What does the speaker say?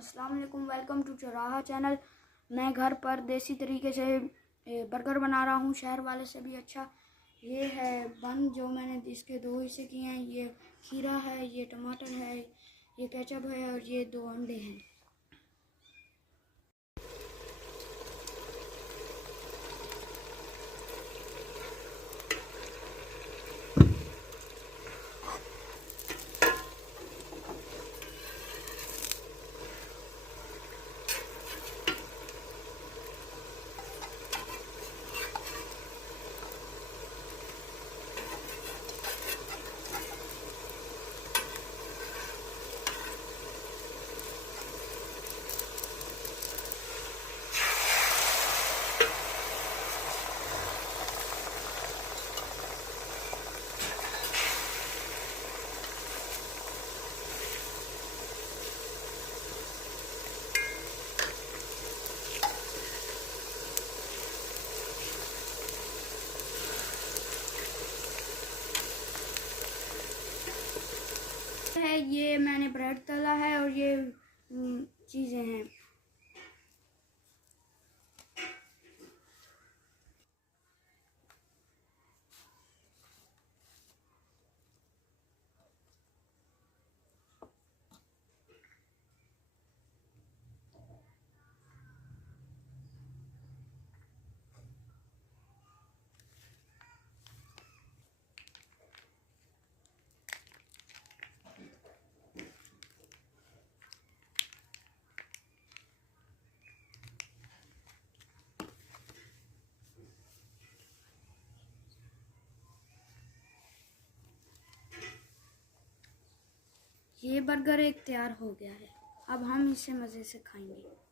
अस्सलाम वालेकुम, welcome to चौराहा चैनल। मैं घर पर देसी तरीके से बर्गर बना रहा हूँ, शहर वाले से भी अच्छा। ये है बन जो मैंने इसके दो हिस्से किए हैं। ये खीरा है, ये टमाटर है, ये केचप है और ये 2 अंडे हैं। ये मैंने ब्रेड तला है और ये चीज़ें हैं। ये बर्गर एक तैयार हो गया है। अब हम इसे मज़े से खाएंगे।